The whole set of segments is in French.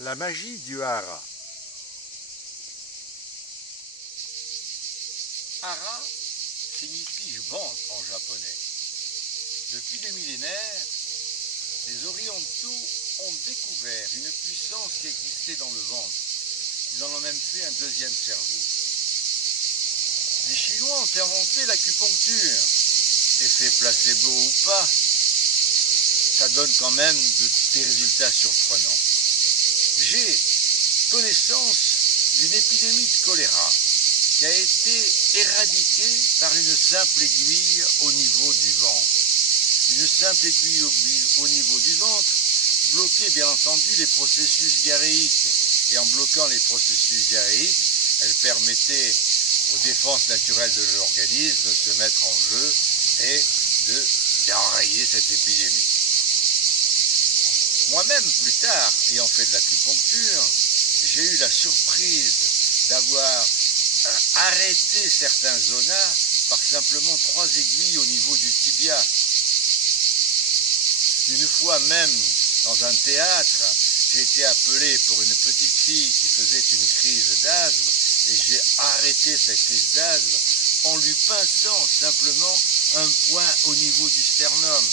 La magie du hara. Hara signifie ventre en japonais. Depuis des millénaires, les Orientaux ont découvert une puissance qui existait dans le ventre. Ils en ont même fait un deuxième cerveau. Les Chinois ont inventé l'acupuncture. Effet placebo ou pas, ça donne quand même des résultats surprenants. J'ai connaissance d'une épidémie de choléra qui a été éradiquée par une simple aiguille au niveau du ventre. Une simple aiguille au niveau du ventre bloquait bien entendu les processus diarrhéiques. Et en bloquant les processus diarrhéiques, elle permettait aux défenses naturelles de l'organisme de se mettre en jeu et d'enrayer cette épidémie. Moi-même, plus tard, ayant fait de l'acupuncture, j'ai eu la surprise d'avoir arrêté certains zonas par simplement 3 aiguilles au niveau du tibia. Une fois même, dans un théâtre, j'ai été appelé pour une petite fille qui faisait une crise d'asthme et j'ai arrêté cette crise d'asthme en lui pinçant simplement un point au niveau du sternum.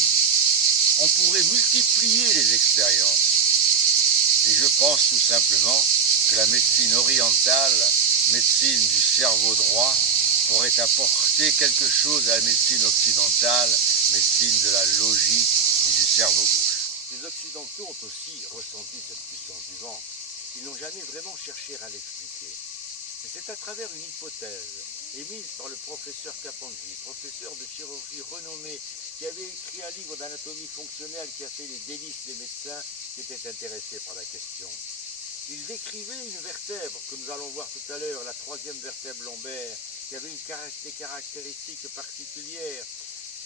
On pourrait multiplier les expériences. Et je pense tout simplement que la médecine orientale, médecine du cerveau droit, pourrait apporter quelque chose à la médecine occidentale, médecine de la logique et du cerveau gauche. Les Occidentaux ont aussi ressenti cette puissance du ventre. Ils n'ont jamais vraiment cherché à l'expliquer. Et c'est à travers une hypothèse émise par le professeur Kapanji, professeur de chirurgie renommé, qui avait écrit un livre d'anatomie fonctionnelle qui a fait les délices des médecins qui étaient intéressés par la question. Il décrivait une vertèbre, que nous allons voir tout à l'heure, la 3e vertèbre lombaire, qui avait des caractéristiques particulières.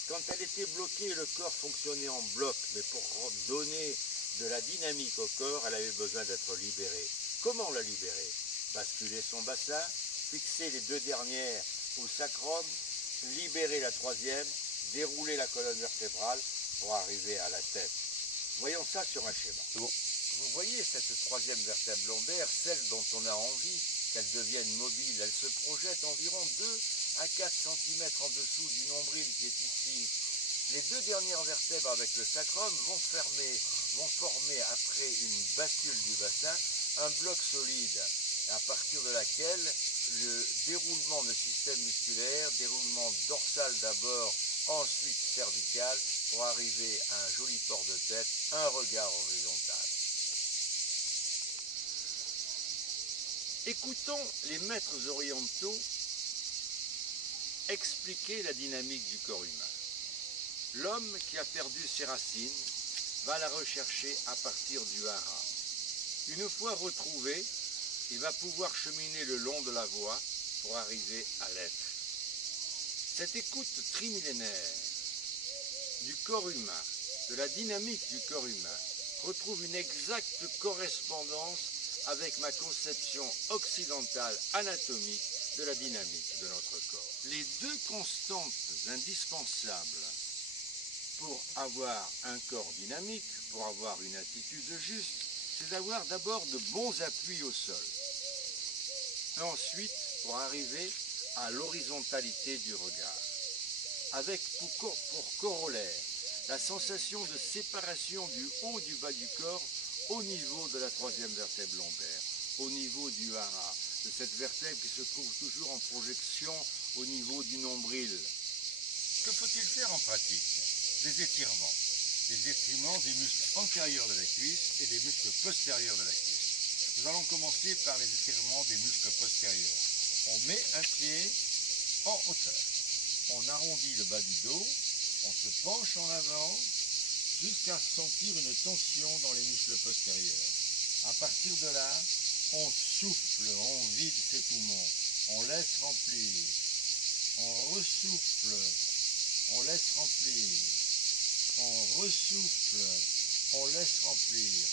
Quand elle était bloquée, le corps fonctionnait en bloc, mais pour donner de la dynamique au corps, elle avait besoin d'être libérée. Comment la libérer? Basculer son bassin, fixer les 2 dernières au sacrum, libérer la 3e, dérouler la colonne vertébrale pour arriver à la tête. Voyons ça sur un schéma. Bon. Vous voyez cette 3e vertèbre lombaire, celle dont on a envie qu'elle devienne mobile. Elle se projette environ 2 à 4 cm en dessous du nombril qui est ici. Les 2 dernières vertèbres avec le sacrum vont former après une bascule du bassin un bloc solide, à partir de laquelle le déroulement de système musculaire, déroulement dorsal d'abord, ensuite cervical, pour arriver à un joli port de tête, un regard horizontal. Écoutons les maîtres orientaux expliquer la dynamique du corps humain. L'homme qui a perdu ses racines va la rechercher à partir du hara. Une fois retrouvé, il va pouvoir cheminer le long de la voie pour arriver à l'être. Cette écoute trimillénaire du corps humain, de la dynamique du corps humain, retrouve une exacte correspondance avec ma conception occidentale anatomique de la dynamique de notre corps. Les 2 constantes indispensables pour avoir un corps dynamique, pour avoir une attitude juste, c'est d'avoir d'abord de bons appuis au sol. Et ensuite, pour arriver à l'horizontalité du regard. Avec pour corollaire la sensation de séparation du haut du bas du corps au niveau de la 3e vertèbre lombaire, au niveau du hara, de cette vertèbre qui se trouve toujours en projection au niveau du nombril. Que faut-il faire en pratique? Des étirements. Des étirements des muscles antérieurs de la cuisse et des muscles postérieurs de la cuisse. Nous allons commencer par les étirements des muscles postérieurs. On met un pied en hauteur. On arrondit le bas du dos, on se penche en avant jusqu'à sentir une tension dans les muscles postérieurs. À partir de là, on souffle, on vide ses poumons, on laisse remplir, on ressouffle, on laisse remplir, on ressouffle, on laisse remplir.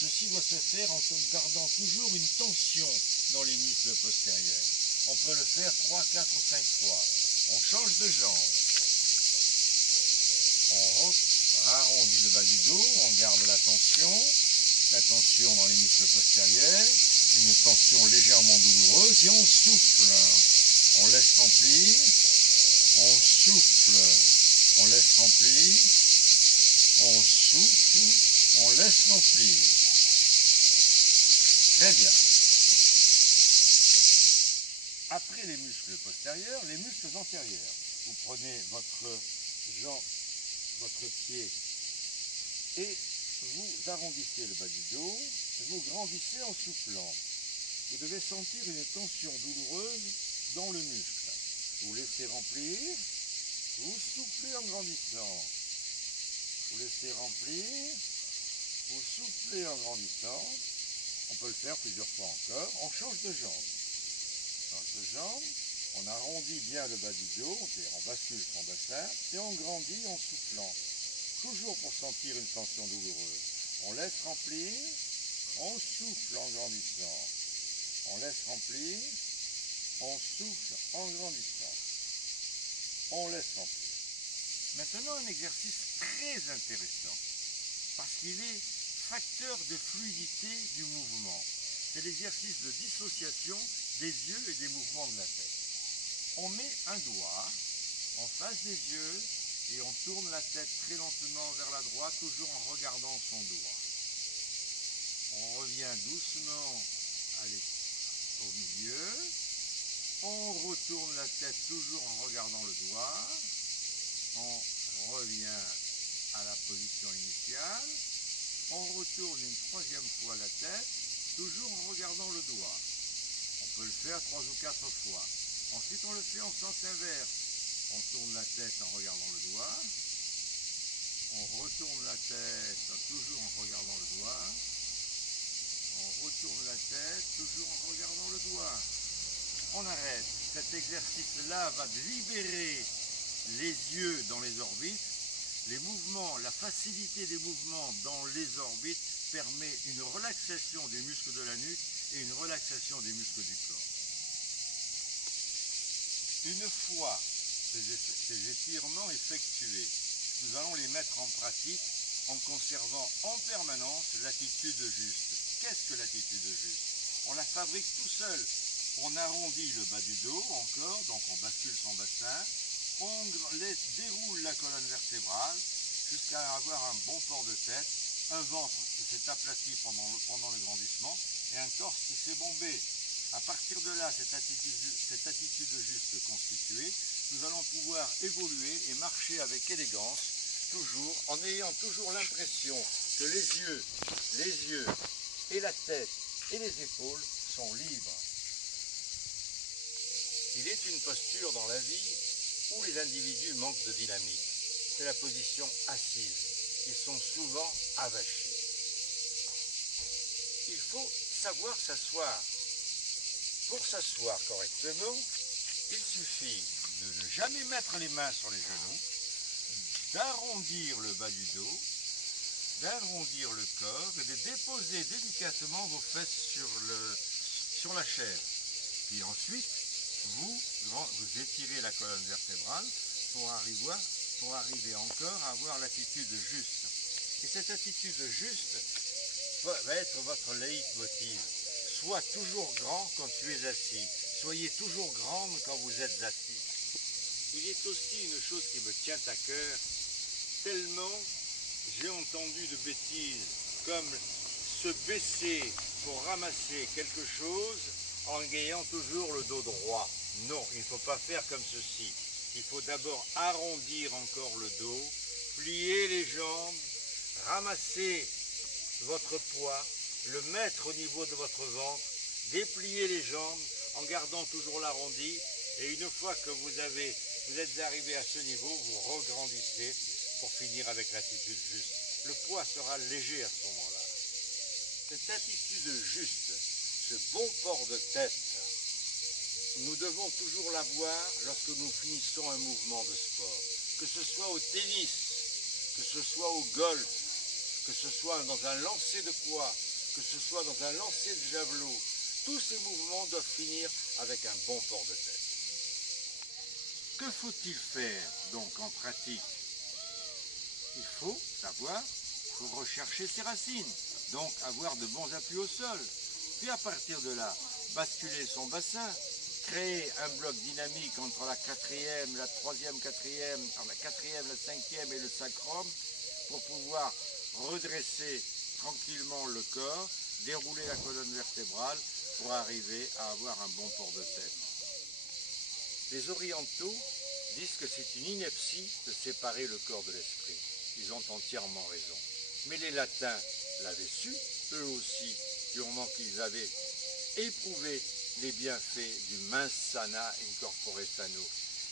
Ceci doit se faire en gardant toujours une tension dans les muscles postérieurs. On peut le faire 3, 4 ou 5 fois. On change de jambe. On arrondit le bas du dos, on garde la tension. la tension dans les muscles postérieurs, une tension légèrement douloureuse, et on souffle. On laisse remplir, on souffle, on laisse remplir, on souffle, on laisse remplir. Très bien. Après les muscles postérieurs, les muscles antérieurs. Vous prenez votre jambe, votre pied et vous arrondissez le bas du dos, vous grandissez en soufflant. Vous devez sentir une tension douloureuse dans le muscle. Vous laissez remplir, vous soufflez en grandissant. Vous laissez remplir, vous soufflez en grandissant. On peut le faire plusieurs fois encore. On change de jambe. On change de jambe, on arrondit bien le bas du dos, on bascule son bassin et on grandit en soufflant. Toujours pour sentir une tension douloureuse. On laisse remplir, on souffle en grandissant. On laisse remplir, on souffle en grandissant. On laisse remplir. Maintenant, un exercice très intéressant, parce qu'il est facteur de fluidité du mouvement. C'est l'exercice de dissociation des yeux et des mouvements de la tête. On met un doigt en face des yeux et on tourne la tête très lentement vers la droite, toujours en regardant son doigt. On revient doucement au milieu. On retourne la tête toujours en regardant le doigt. On revient à la position initiale. On retourne une troisième fois la tête, toujours en regardant le doigt. On peut le faire 3 ou 4 fois. Ensuite, on le fait en sens inverse. On tourne la tête en regardant le doigt. On retourne la tête toujours en regardant le doigt. On retourne la tête toujours en regardant le doigt. On arrête. Cet exercice-là va libérer les yeux dans les orbites. Les mouvements, la facilité des mouvements dans les orbites permet une relaxation des muscles de la nuque et une relaxation des muscles du corps. Une fois ces étirements effectués, nous allons les mettre en pratique en conservant en permanence l'attitude juste. Qu'est-ce que l'attitude juste? On la fabrique tout seul. On arrondit le bas du dos encore, donc on bascule son bassin. On déroule la colonne vertébrale jusqu'à avoir un bon port de tête, un ventre qui s'est aplati pendant le grandissement et un torse qui s'est bombé. À partir de là, cette attitude juste constituée, nous allons pouvoir évoluer et marcher avec élégance, toujours en ayant toujours l'impression que les yeux et la tête et les épaules sont libres. Il est une posture dans la vie où les individus manquent de dynamique. C'est la position assise. Ils sont souvent avachis. Il faut savoir s'asseoir. Pour s'asseoir correctement, il suffit de ne jamais mettre les mains sur les genoux, d'arrondir le bas du dos, d'arrondir le corps et de déposer délicatement vos fesses sur la chaise. Puis ensuite, vous étirez la colonne vertébrale pour arriver encore à avoir l'attitude juste. Et cette attitude juste va être votre leitmotiv. Sois toujours grand quand tu es assis. Soyez toujours grande quand vous êtes assis. Il est aussi une chose qui me tient à cœur, tellement j'ai entendu de bêtises comme se baisser pour ramasser quelque chose en ayant toujours le dos droit. Non, il ne faut pas faire comme ceci. Il faut d'abord arrondir encore le dos, plier les jambes, ramasser votre poids, le mettre au niveau de votre ventre, déplier les jambes en gardant toujours l'arrondi. Et une fois que vous êtes arrivé à ce niveau, vous regrandissez pour finir avec l'attitude juste. Le poids sera léger à ce moment-là. Cette attitude juste, ce bon port de tête, nous devons toujours l'avoir lorsque nous finissons un mouvement de sport. Que ce soit au tennis, que ce soit au golf, que ce soit dans un lancer de poids, que ce soit dans un lancer de javelot, tous ces mouvements doivent finir avec un bon port de tête. Que faut-il faire donc en pratique? Il faut savoir, il faut rechercher ses racines. donc avoir de bons appuis au sol. Puis à partir de là, basculer son bassin, créer un bloc dynamique entre la quatrième, la troisième, quatrième, la quatrième, la cinquième et le sacrum pour pouvoir redresser tranquillement le corps, dérouler la colonne vertébrale pour arriver à avoir un bon port de tête. Les orientaux disent que c'est une ineptie de séparer le corps de l'esprit. Ils ont entièrement raison. Mais les latins l'avaient su, eux aussi, du moment qu'ils avaient éprouvé les bienfaits du mens sana incorpore sano.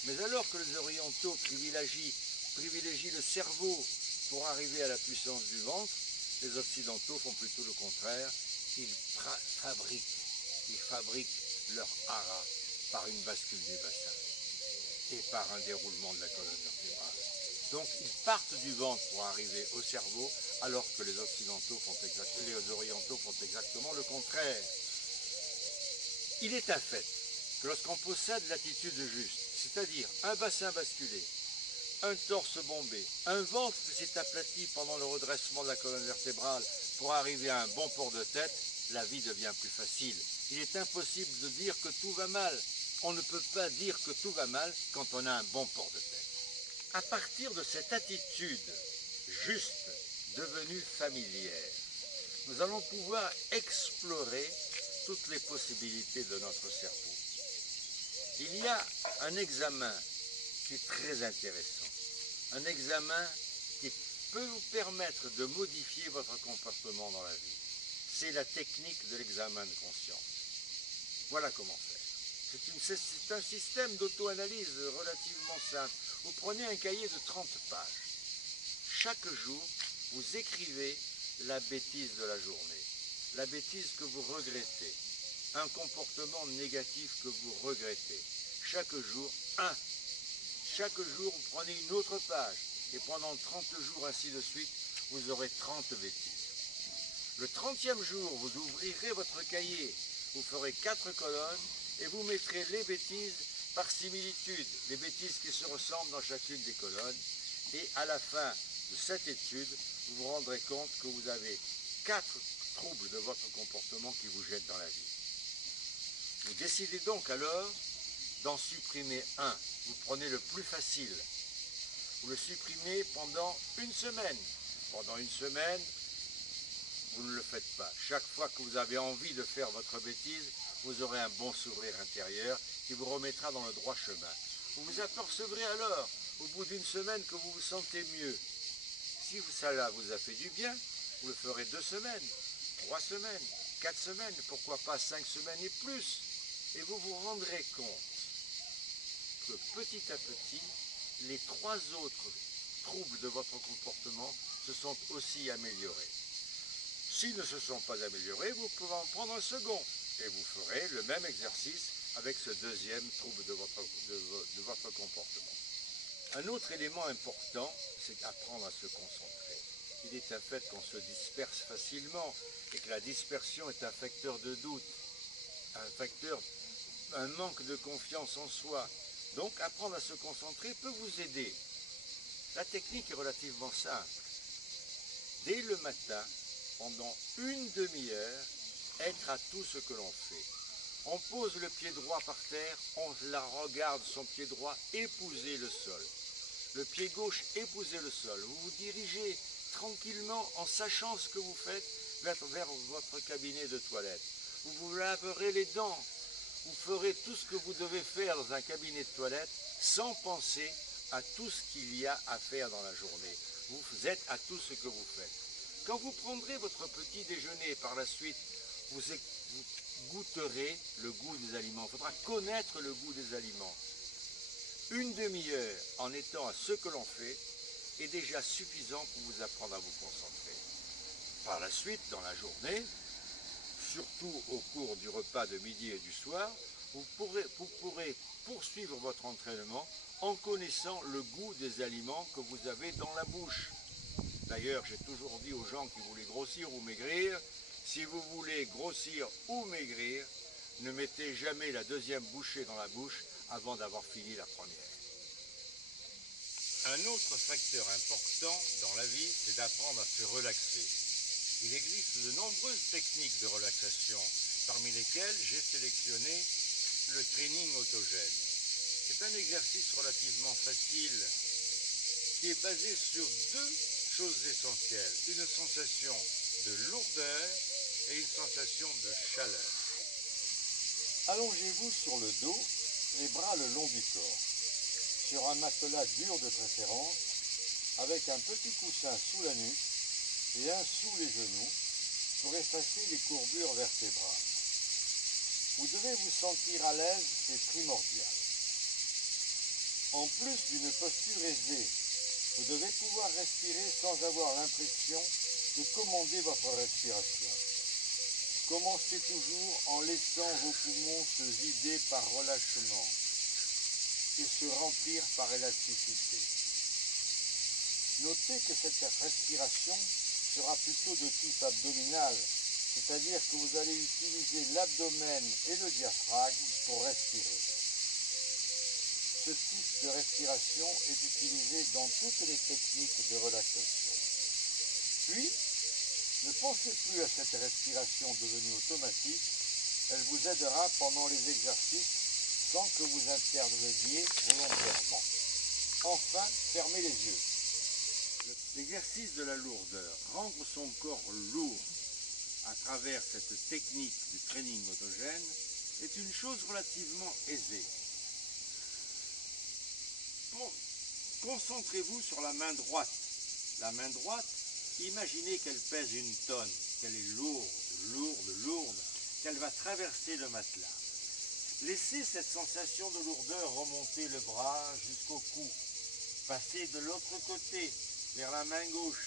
Mais alors que les orientaux privilégient le cerveau pour arriver à la puissance du ventre, les occidentaux font plutôt le contraire. Ils fabriquent leur hara par une bascule du bassin et par un déroulement de la colonne vertébrale. Donc ils partent du ventre pour arriver au cerveau, alors que les orientaux font exactement le contraire. Il est un fait que lorsqu'on possède l'attitude juste, c'est-à-dire un bassin basculé, un torse bombé, un ventre qui s'est aplati pendant le redressement de la colonne vertébrale pour arriver à un bon port de tête, la vie devient plus facile. Il est impossible de dire que tout va mal. On ne peut pas dire que tout va mal quand on a un bon port de tête. À partir de cette attitude juste, devenue familière, nous allons pouvoir explorer toutes les possibilités de notre cerveau. Il y a un examen qui est très intéressant, un examen qui peut vous permettre de modifier votre comportement dans la vie. C'est la technique de l'examen de conscience. Voilà comment faire. C'est un système d'auto-analyse relativement simple. Vous prenez un cahier de 30 pages. Chaque jour, vous écrivez la bêtise de la journée, la bêtise que vous regrettez, un comportement négatif que vous regrettez. Chaque jour, un. Chaque jour, vous prenez une autre page. Et pendant 30 jours, ainsi de suite, vous aurez 30 bêtises. Le 30e jour, vous ouvrirez votre cahier. Vous ferez 4 colonnes et vous mettrez les bêtises par similitude, les bêtises qui se ressemblent dans chacune des colonnes. Et à la fin de cette étude, vous vous rendrez compte que vous avez 4 troubles de votre comportement qui vous jettent dans la vie. Vous décidez donc alors d'en supprimer un. Vous prenez le plus facile. Vous le supprimez pendant une semaine. Pendant une semaine, vous ne le faites pas. Chaque fois que vous avez envie de faire votre bêtise, vous aurez un bon sourire intérieur qui vous remettra dans le droit chemin. Vous vous apercevrez alors, au bout d'une semaine, que vous vous sentez mieux. Si ça vous a fait du bien, vous le ferez 2 semaines, 3 semaines, 4 semaines, pourquoi pas 5 semaines et plus. Et vous vous rendrez compte que petit à petit, les 3 autres troubles de votre comportement se sont aussi améliorés. S'ils ne se sont pas améliorés, vous pouvez en prendre un second et vous ferez le même exercice avec ce deuxième trouble de votre comportement. Un autre élément important, c'est apprendre à se concentrer. Il est un fait qu'on se disperse facilement et que la dispersion est un facteur de doute, un manque de confiance en soi. Donc apprendre à se concentrer peut vous aider. La technique est relativement simple. Dès le matin, pendant une demi-heure, être à tout ce que l'on fait. On pose le pied droit par terre, on la regarde son pied droit épouser le sol. Le pied gauche épouser le sol. Vous vous dirigez tranquillement en sachant ce que vous faites vers votre cabinet de toilette. Vous vous laverez les dents. Vous ferez tout ce que vous devez faire dans un cabinet de toilette sans penser à tout ce qu'il y a à faire dans la journée. Vous êtes à tout ce que vous faites. Quand vous prendrez votre petit déjeuner par la suite, vous goûterez le goût des aliments. Il faudra connaître le goût des aliments. Une demi-heure en étant à ce que l'on fait est déjà suffisant pour vous apprendre à vous concentrer. Par la suite, dans la journée, surtout au cours du repas de midi et du soir, vous pourrez poursuivre votre entraînement en connaissant le goût des aliments que vous avez dans la bouche. D'ailleurs, j'ai toujours dit aux gens qui voulaient grossir ou maigrir, si vous voulez grossir ou maigrir, ne mettez jamais la deuxième bouchée dans la bouche avant d'avoir fini la première. Un autre facteur important dans la vie, c'est d'apprendre à se relaxer. Il existe de nombreuses techniques de relaxation, parmi lesquelles j'ai sélectionné le training autogène. C'est un exercice relativement facile qui est basé sur deux choses essentielles, une sensation de lourdeur et une sensation de chaleur. Allongez-vous sur le dos, les bras le long du corps, sur un matelas dur de préférence, avec un petit coussin sous la nuque et un sous les genoux pour effacer les courbures vertébrales. Vous devez vous sentir à l'aise, c'est primordial. En plus d'une posture aisée, vous devez pouvoir respirer sans avoir l'impression de commander votre respiration. Commencez toujours en laissant vos poumons se vider par relâchement et se remplir par élasticité. Notez que cette respiration sera plutôt de type abdominal, c'est-à-dire que vous allez utiliser l'abdomen et le diaphragme pour respirer. Ce type de respiration est utilisé dans toutes les techniques de relaxation. Puis, ne pensez plus à cette respiration devenue automatique, elle vous aidera pendant les exercices sans que vous interveniez volontairement. Enfin, fermez les yeux. L'exercice de la lourdeur, rendre son corps lourd à travers cette technique du training autogène est une chose relativement aisée. Concentrez-vous sur la main droite. La main droite, imaginez qu'elle pèse une tonne, qu'elle est lourde, lourde, lourde, qu'elle va traverser le matelas. Laissez cette sensation de lourdeur remonter le bras jusqu'au cou. Passez de l'autre côté, vers la main gauche.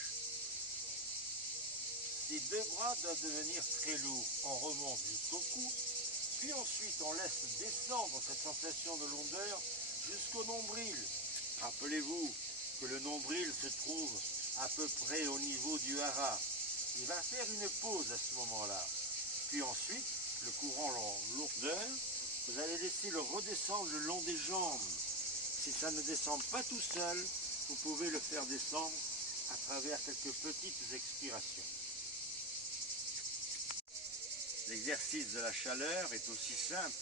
Ces deux bras doivent devenir très lourds. On remonte jusqu'au cou, puis ensuite on laisse descendre cette sensation de lourdeur jusqu'au nombril. Rappelez-vous que le nombril se trouve à peu près au niveau du hara. Il va faire une pause à ce moment-là. Puis ensuite, le courant en lourdeur, vous allez laisser le redescendre le long des jambes. Si ça ne descend pas tout seul, vous pouvez le faire descendre à travers quelques petites expirations. L'exercice de la chaleur est aussi simple.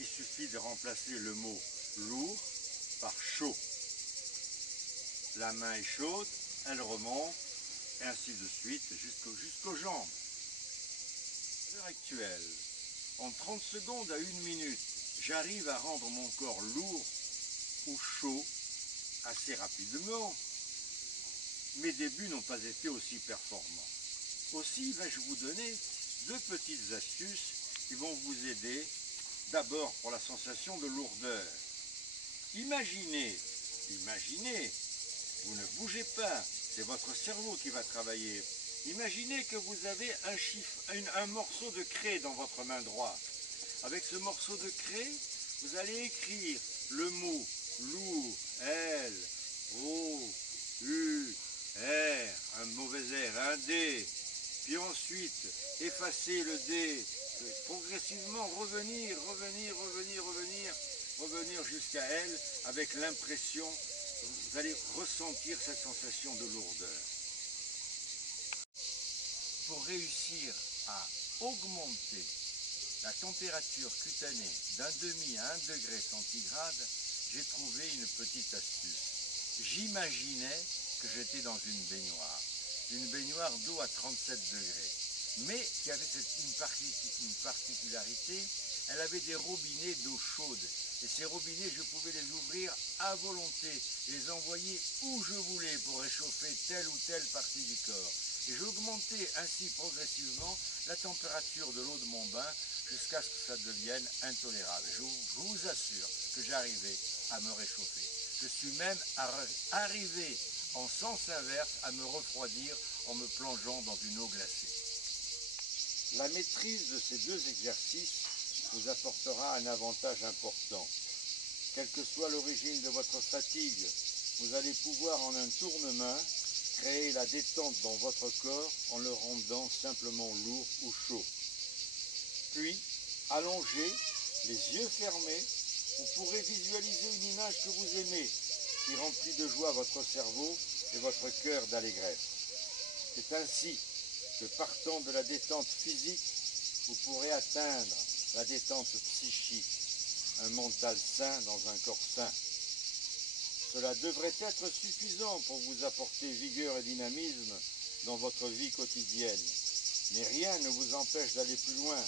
Il suffit de remplacer le mot lourd par chaud. La main est chaude, elle remonte, et ainsi de suite jusqu'aux jambes. À l'heure actuelle, en 30 secondes à 1 minute, j'arrive à rendre mon corps lourd ou chaud assez rapidement. Mes débuts n'ont pas été aussi performants. Aussi vais-je vous donner deux petites astuces qui vont vous aider. D'abord pour la sensation de lourdeur. Imaginez, vous ne bougez pas, c'est votre cerveau qui va travailler. Imaginez que vous avez un morceau de craie dans votre main droite. Avec ce morceau de craie, vous allez écrire le mot lourd, L, O, U, R, un mauvais R, un D. Puis ensuite, effacer le D, progressivement revenir jusqu'à L avec l'impression, vous allez ressentir cette sensation de lourdeur. Pour réussir à augmenter la température cutanée d'1,5 à 1 degré centigrade, j'ai trouvé une petite astuce. J'imaginais que j'étais dans une baignoire d'eau à 37 degrés, mais qui avait une particularité, elle avait des robinets d'eau chaude, et ces robinets, je pouvais les ouvrir à volonté, les envoyer où je voulais pour réchauffer telle ou telle partie du corps. Et j'augmentais ainsi progressivement la température de l'eau de mon bain jusqu'à ce que ça devienne intolérable. Je vous assure que j'arrivais à me réchauffer. Je suis même arrivé en sens inverse à me refroidir en me plongeant dans une eau glacée. La maîtrise de ces deux exercices vous apportera un avantage important. Quelle que soit l'origine de votre fatigue, vous allez pouvoir en un tournement créer la détente dans votre corps en le rendant simplement lourd ou chaud. Puis, allongé, les yeux fermés, vous pourrez visualiser une image que vous aimez, qui remplit de joie votre cerveau et votre cœur d'allégresse. C'est ainsi que partant de la détente physique, vous pourrez atteindre la détente psychique, un mental sain dans un corps sain. Cela devrait être suffisant pour vous apporter vigueur et dynamisme dans votre vie quotidienne. Mais rien ne vous empêche d'aller plus loin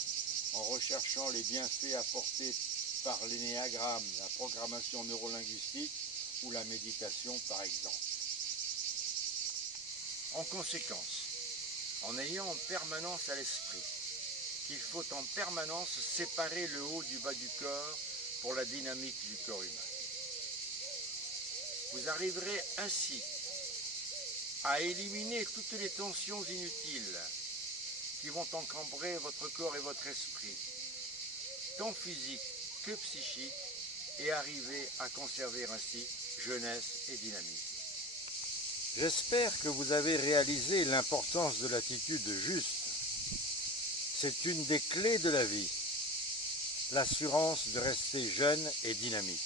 en recherchant les bienfaits apportés par l'énéagramme, la programmation neurolinguistique ou la méditation par exemple. En conséquence, en ayant en permanence à l'esprit qu'il faut en permanence séparer le haut du bas du corps pour la dynamique du corps humain. Vous arriverez ainsi à éliminer toutes les tensions inutiles qui vont encombrer votre corps et votre esprit, tant physique que psychique, et arriver à conserver ainsi jeunesse et dynamisme. J'espère que vous avez réalisé l'importance de l'attitude juste. C'est une des clés de la vie, l'assurance de rester jeune et dynamique.